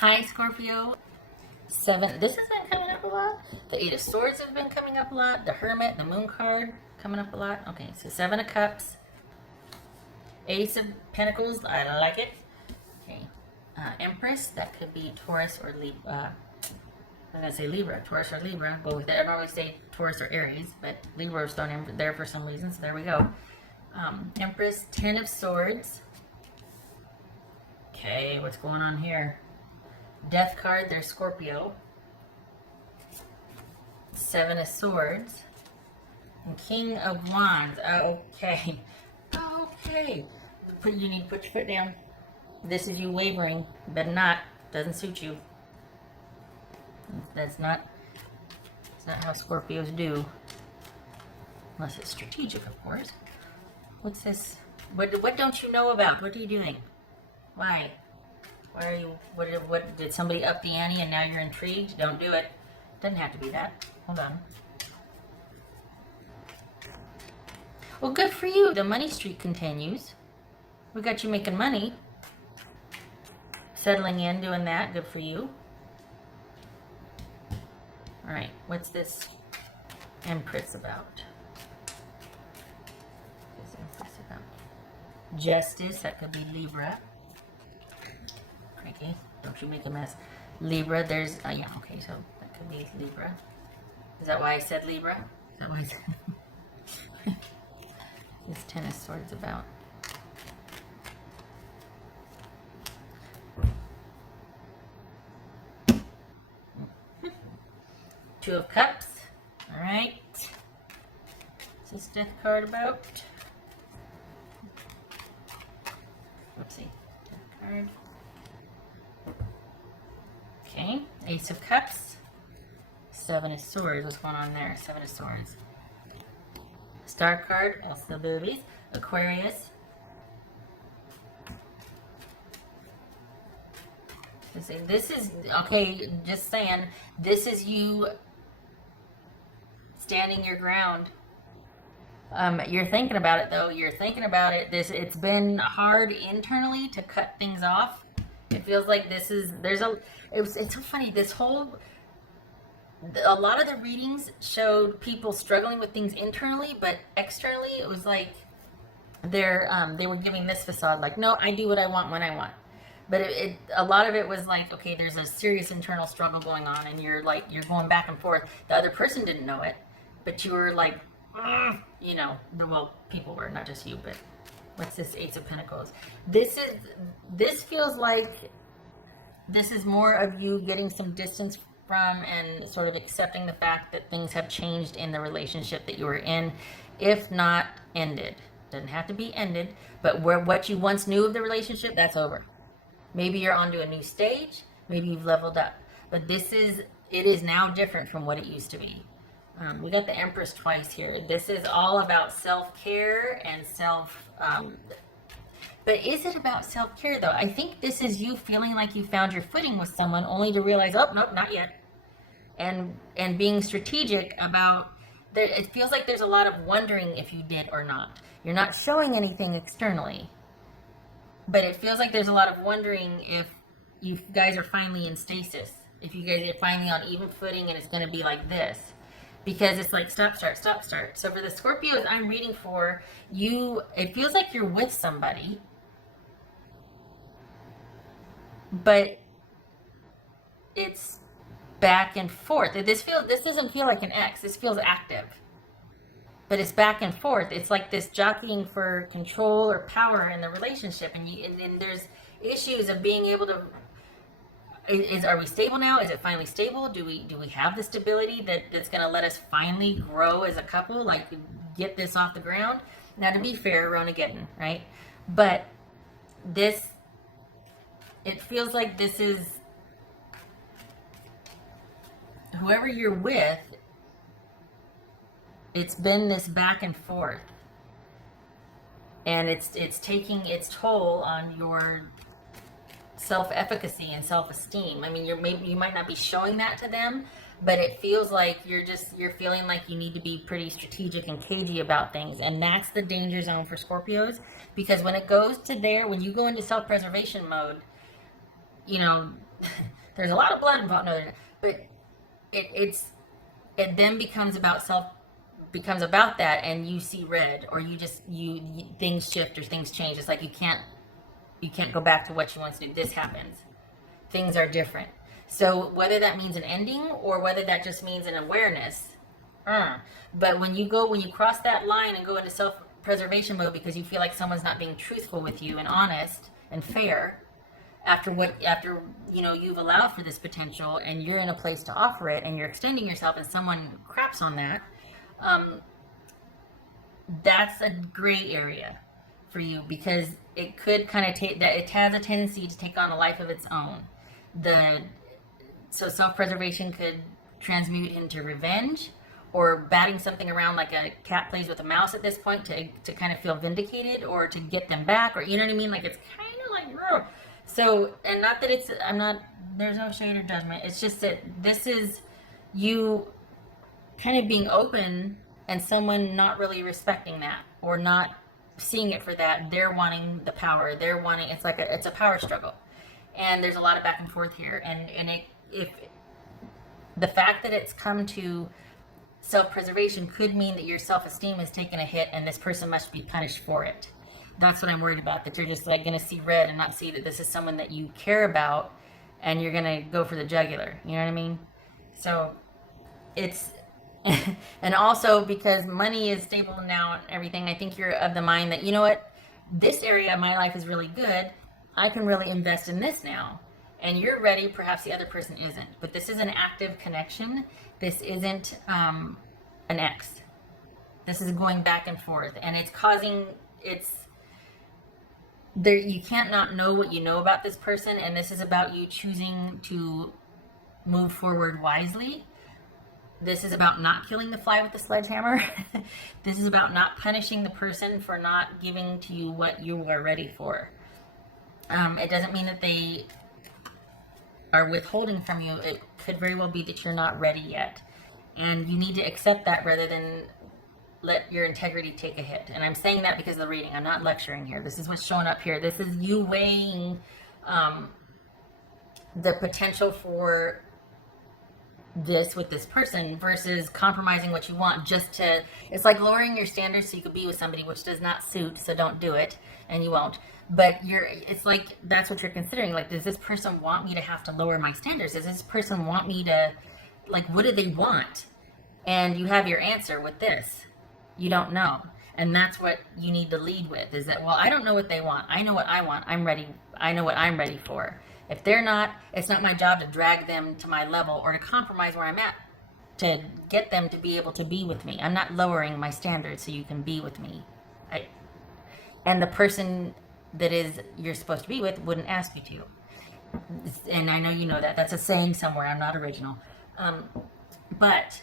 Hi, Scorpio. This has been coming up a lot. The Eight of Swords have been coming up a lot. The Hermit, the Moon card, coming up a lot. Okay, so Seven of Cups. Ace of Pentacles, I like it. Okay. Empress, that could be Taurus or Libra. I was going to say Libra, Taurus or Libra. But I normally say Taurus or Aries, but Libra was thrown in there for some reason, so there we go. Empress, Ten of Swords. Okay, what's going on here? Death card, there's Scorpio. Seven of Swords. And King of Wands. Okay. Okay. You need to put your foot down. This is you wavering. Better not. Doesn't suit you. That's not how Scorpios do. Unless it's strategic, of course. What's this? What don't you know about? What are you doing? Why? Why are you, what, did somebody up the ante and now you're intrigued? Don't do it. Doesn't have to be that. Hold on. Well, good for you. The money streak continues. We got you making money. Settling in, doing that. Good for you. All right. What's this Empress about? What's this Empress about? Justice. That could be Libra. Okay, don't you make a mess. Libra, there's, yeah, okay, so that could be Libra. Is that why I said Libra? Is that why I said this Ten of Swords about? Two of Cups. All right. What's this Death card about? Oopsie. Death card. Okay, Ace of Cups, Seven of Swords. What's going on there? Seven of Swords. Star card, also boobies. Aquarius. This is, okay, just saying, this is you standing your ground. You're thinking about it, though. You're thinking about it. It's been hard internally to cut things off. It feels like it's so funny. A lot of the readings showed people struggling with things internally, but externally it was like they were giving this facade, like, no, I do what I want when I want. But a lot of it was like, okay, there's a serious internal struggle going on, and you're going back and forth. The other person didn't know it, but you were like, you know, people were, not just you, but. What's this Ace of Pentacles? This feels like this is more of you getting some distance from and sort of accepting the fact that things have changed in the relationship that you were in, if not ended. Doesn't have to be ended, but what you once knew of the relationship, that's over. Maybe you're onto a new stage, maybe you've leveled up, but it is now different from what it used to be. We got the Empress twice here. This is all about self-care and but is it about self-care, though? I think this is you feeling like you found your footing with someone, only to realize, oh, nope, not yet. And being strategic about, it feels like there's a lot of wondering if you did or not. You're not showing anything externally, but it feels like there's a lot of wondering if you guys are finally in stasis, if you guys are finally on even footing and it's going to be like this. Because it's like stop, start, stop, start. So for the Scorpios I'm reading for, it feels like you're with somebody, but it's back and forth. This doesn't feel like an X. This feels active, but it's back and forth. It's like this jockeying for control or power in the relationship, and then there's issues of being able to. Are we stable now? Is it finally stable? Do we have the stability that's going to let us finally grow as a couple, like get this off the ground? Now, to be fair, Ronageddon, right? But it feels like this is whoever you're with. It's been this back and forth, and it's taking its toll on your self-efficacy and self-esteem. I mean, you might not be showing that to them, but it feels like you're feeling like you need to be pretty strategic and cagey about things, and that's the danger zone for Scorpios, because when it goes to when you go into self-preservation mode, you know, there's a lot of blood involved. No, but it then becomes about that, and you see red, or you things shift or things change. It's like you can't go back to what you once knew. This happens. Things are different. So whether that means an ending or whether that just means an awareness, but when you cross that line and go into self-preservation mode because you feel like someone's not being truthful with you and honest and fair, after you've allowed for this potential and you're in a place to offer it and you're extending yourself and someone craps on that, that's a gray area for you, because it could kind of take that, it has a tendency to take on a life of its own. So self-preservation could transmute into revenge, or batting something around like a cat plays with a mouse at this point to kind of feel vindicated or to get them back, or you know what I mean? Like it's kind of like, ugh. So, and not that there's no shade or judgment. It's just that this is you kind of being open and someone not really respecting that or not seeing it for that. They're wanting the power. It's a power struggle. And there's a lot of back and forth here. And if the fact that it's come to self-preservation could mean that your self-esteem has taken a hit and this person must be punished for it. That's what I'm worried about, that you're just like going to see red and not see that this is someone that you care about, and you're going to go for the jugular. You know what I mean? So it's, and also because money is stable now and everything, I think you're of the mind that, you know what, this area of my life is really good. I can really invest in this now. And you're ready, perhaps the other person isn't. But this is an active connection. This isn't an X. This is going back and forth. And you can't not know what you know about this person, and this is about you choosing to move forward wisely. This is about not killing the fly with the sledgehammer. This is about not punishing the person for not giving to you what you are ready for. It doesn't mean that they are withholding from you. It could very well be that you're not ready yet, and you need to accept that rather than let your integrity take a hit. And I'm saying that because of the reading. I'm not lecturing here. This is what's showing up here. This is you weighing the potential for this with this person versus compromising what you want it's like lowering your standards so you could be with somebody, which does not suit, so don't do it, and you won't. But it's like, that's what you're considering. Like, does this person want me to have to lower my standards? Does this person want me to, like, what do they want? And you have your answer with this. You don't know. And that's what you need to lead with, is that, well, I don't know what they want. I know what I want. I'm ready. I know what I'm ready for. If they're not, it's not my job to drag them to my level or to compromise where I'm at to get them to be able to be with me. I'm not lowering my standards so you can be with me. And the person that you're supposed to be with wouldn't ask you to. And I know you know that. That's a saying somewhere. I'm not original. But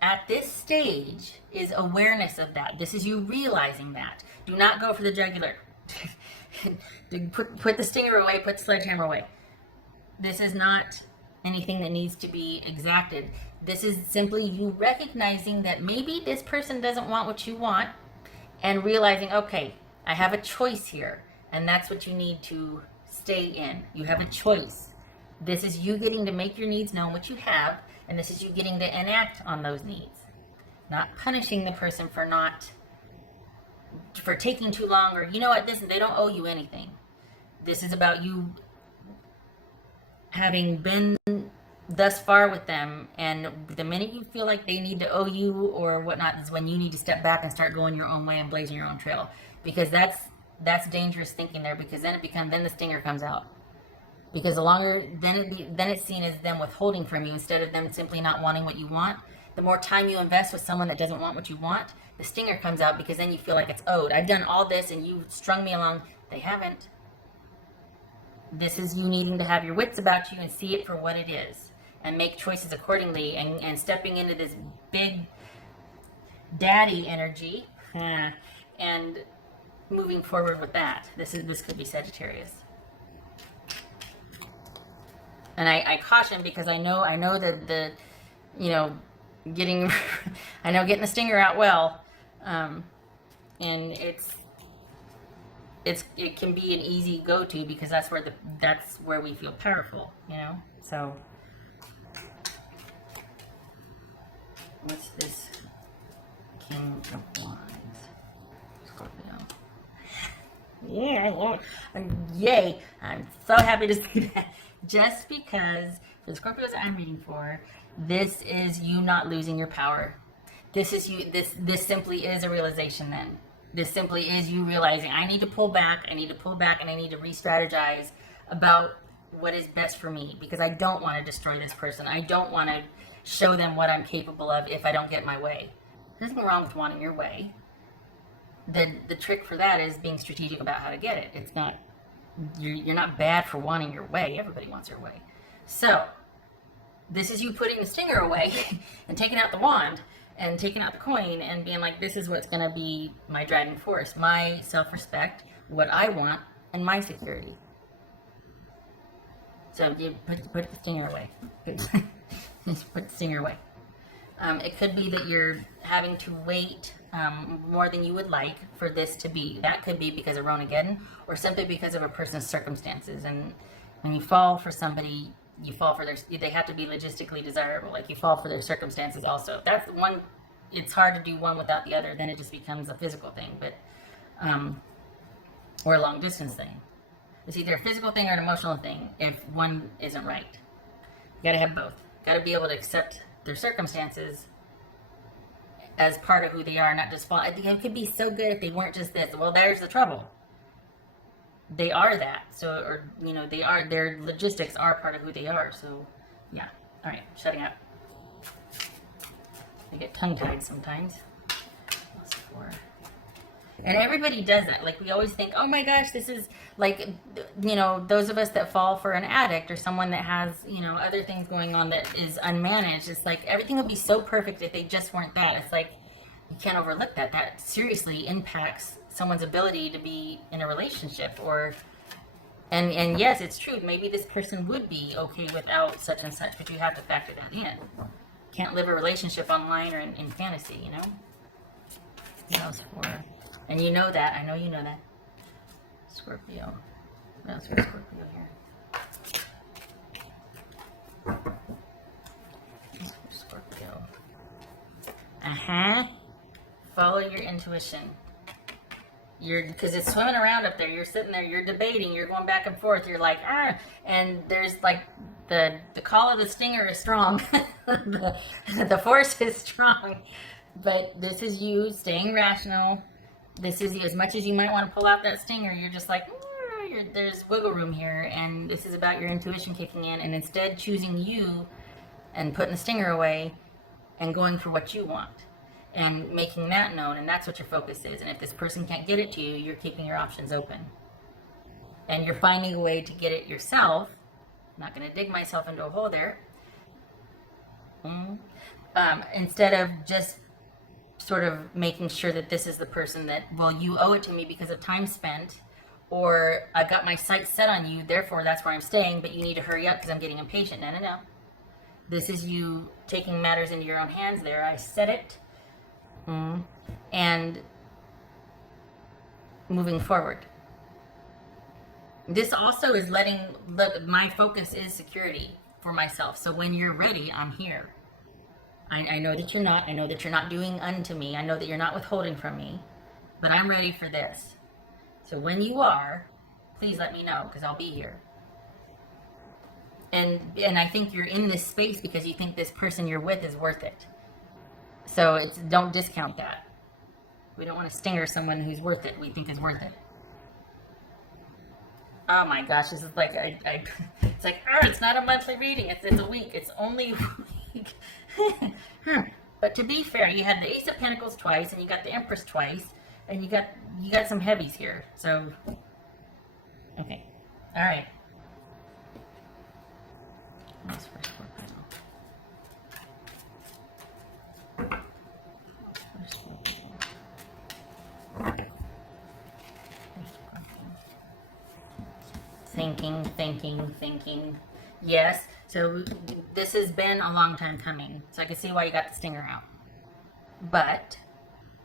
at this stage is awareness of that. This is you realizing that. Do not go for the jugular. Put the stinger away, put the sledgehammer away. This is not anything that needs to be exacted. This is simply you recognizing that maybe this person doesn't want what you want, and realizing, okay, I have a choice here, and that's what you need to stay in. You have a choice. This is you getting to make your needs known, what you have, and this is you getting to enact on those needs. Not punishing the person for taking too long, or you know what, they don't owe you anything. This is about you having been thus far with them, and the minute you feel like they need to owe you or whatnot is when you need to step back and start going your own way and blazing your own trail, because that's dangerous thinking there, because then the stinger comes out, because the longer then it's seen as them withholding from you instead of them simply not wanting what you want. The more time you invest with someone that doesn't want what you want, the stinger comes out, because then you feel like it's owed. I've done all this and you've strung me along. They haven't. This is you needing to have your wits about you and see it for what it is and make choices accordingly, and stepping into this big daddy energy and moving forward with that. This could be Sagittarius. And I caution, because I know that getting getting the stinger out well, and it can be an easy go-to because that's where we feel powerful, you know. So what's this? King of Wands, Scorpio. Yeah, yay! I'm so happy to see that. Just because for the Scorpios I'm reading for, this is you not losing your power. This is you. This simply is a realization. Then this simply is you realizing I need to pull back. I need to pull back, and I need to re-strategize about what is best for me because I don't want to destroy this person. I don't want to show them what I'm capable of if I don't get my way. There's nothing wrong with wanting your way. The trick for that is being strategic about how to get it. It's not you're not bad for wanting your way. Everybody wants their way. So this is you putting the stinger away and taking out the wand and taking out the coin and being like, this is what's going to be my driving force, my self-respect, what I want, and my security. So you put the stinger away. Just put the stinger away. It could be that you're having to wait more than you would like for this to be. That could be because of Ronageddon or simply because of a person's circumstances. And when you fall for somebody, you fall for they have to be logistically desirable. Like you fall for their circumstances also. That's one, it's hard to do one without the other. Then it just becomes a physical thing, but, or a long distance thing. It's either a physical thing or an emotional thing if one isn't right. You gotta have both. Gotta be able to accept their circumstances as part of who they are, not just fall. I think it could be so good if they weren't just this. Well, there's the trouble. They are that. So, or, you know, their logistics are part of who they are. So, yeah. All right, shutting up. I get tongue-tied sometimes. And everybody does that. Like, we always think, oh my gosh, this is like, you know, those of us that fall for an addict or someone that has, you know, other things going on that is unmanaged. It's like everything would be so perfect if they just weren't that. It's like, you can't overlook that. That seriously impacts someone's ability to be in a relationship or, and yes, it's true. Maybe this person would be okay without such and such, but you have to factor that in. Can't live a relationship online or in fantasy, you know? That was for... And you know that. I know you know that. Scorpio. That's for Scorpio here. That's for Scorpio. Follow your intuition. Because it's swimming around up there. You're sitting there. You're debating. You're going back and forth. You're like, and there's like the call of the stinger is strong. the force is strong. But this is you staying rational. This is as much as you might want to pull out that stinger, you're just like, there's wiggle room here, and this is about your intuition kicking in, and instead choosing you and putting the stinger away and going for what you want and making that known, and that's what your focus is. And if this person can't get it to you, you're keeping your options open. And you're finding a way to get it yourself. I'm not going to dig myself into a hole there. Instead of just sort of making sure that this is the person that, well, you owe it to me because of time spent, or I've got my sights set on you, therefore that's where I'm staying, but you need to hurry up because I'm getting impatient. No. This is you taking matters into your own hands there. I said it. And moving forward. This also is look, my focus is security for myself. So when you're ready, I'm here. I know that you're not. I know that you're not doing unto me. I know that you're not withholding from me. But I'm ready for this. So when you are, please let me know, because I'll be here. And I think you're in this space because you think this person you're with is worth it. So don't discount that. We don't want to stinger someone who's worth it, we think is worth it. Oh my gosh, this is like, it's like, it's not a monthly reading, it's a week, it's only a week. But to be fair, you had the Ace of Pentacles twice, and you got the Empress twice, and you got some heavies here. So, okay, all right. That's for Scorpio. Thinking. Yes. So this has been a long time coming. So I can see why you got the stinger out. But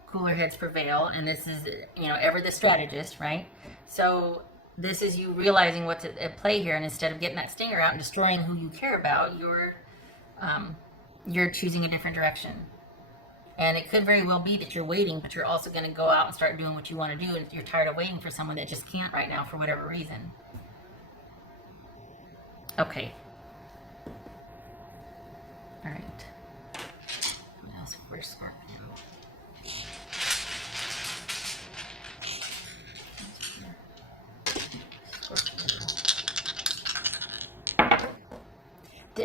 cooler heads prevail, and this is, ever the strategist, right? So this is you realizing what's at play here, and instead of getting that stinger out and destroying who you care about, you're choosing a different direction. And it could very well be that you're waiting, but you're also going to go out and start doing what you want to do, and you're tired of waiting for someone that just can't right now for whatever reason. Okay. All right. What else for Scorpio?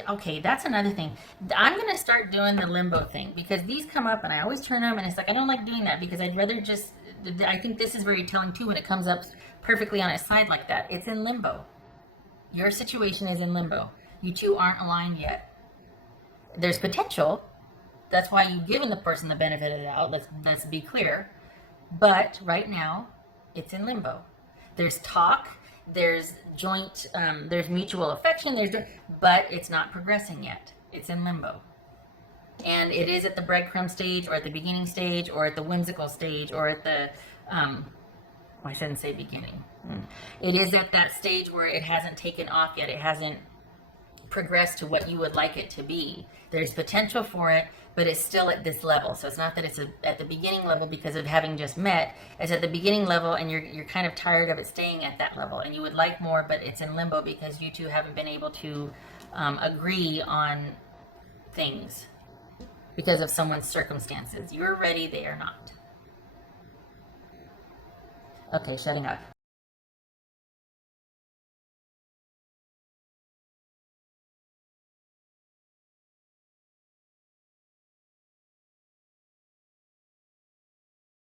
Okay, that's another thing. I'm going to start doing the limbo thing because these come up and I always turn them and it's like I don't like doing that because I'd rather just, I think this is very telling too when it comes up perfectly on its side like that. It's in limbo. Your situation is in limbo. You two aren't aligned yet. There's potential. That's why you've given the person the benefit of the doubt. Let's be clear. But right now, it's in limbo. There's talk. There's joint, there's mutual affection, but it's not progressing yet. It's in limbo. And it is at the breadcrumb stage, or at the beginning stage, or at the whimsical stage, or at the, I shouldn't say beginning. It is at that stage where it hasn't taken off yet. It hasn't progressed to what you would like it to be. There's potential for it, but it's still at this level. So it's not that it's at the beginning level because of having just met. It's at the beginning level, and you're kind of tired of it staying at that level, and you would like more, but it's in limbo because you two haven't been able to agree on things because of someone's circumstances. You're ready, they are not. Okay, shutting up.